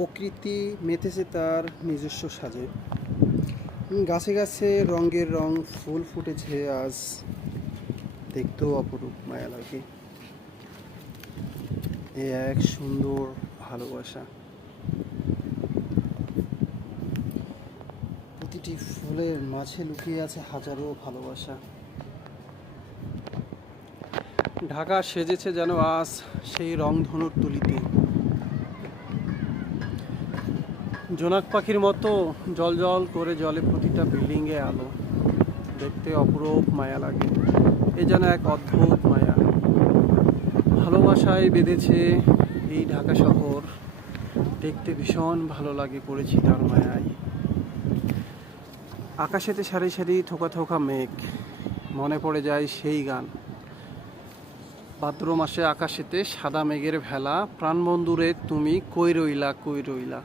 প্রকৃতি মেতেছে তার নিজস্ব সাজে। গাছে গাছে রঙের রং ফুল ফুটেছে আজ, দেখতেও অপরূপ মায়া লাগে। এ এক সুন্দর ভালোবাসা। প্রতিটি ফুলের মাঝে লুকিয়ে আছে হাজারো ভালোবাসা। ঢাকা সেজেছে যেন আজ সেই রংধনুর তুলিতে। জোনাক পাখির মতো জল জল করে জলে প্রতিটা বিল্ডিংয়ে আলো, দেখতে অপরূপ মায়া লাগে। এ যেন এক অদ্ভুত মায়া। ভালোবাসায় বেঁধেছে এই ঢাকা শহর, দেখতে ভীষণ ভালো লাগে পড়েছি তার মায়ায়। আকাশেতে সারি সারি থোকা থোকা মেঘ, মনে পড়ে যায় সেই গান। ভাদ্র মাসে আকাশেতে সাদা মেঘের ভেলা, প্রাণবন্ধুরে তুমি কই রইলা কই রইলা।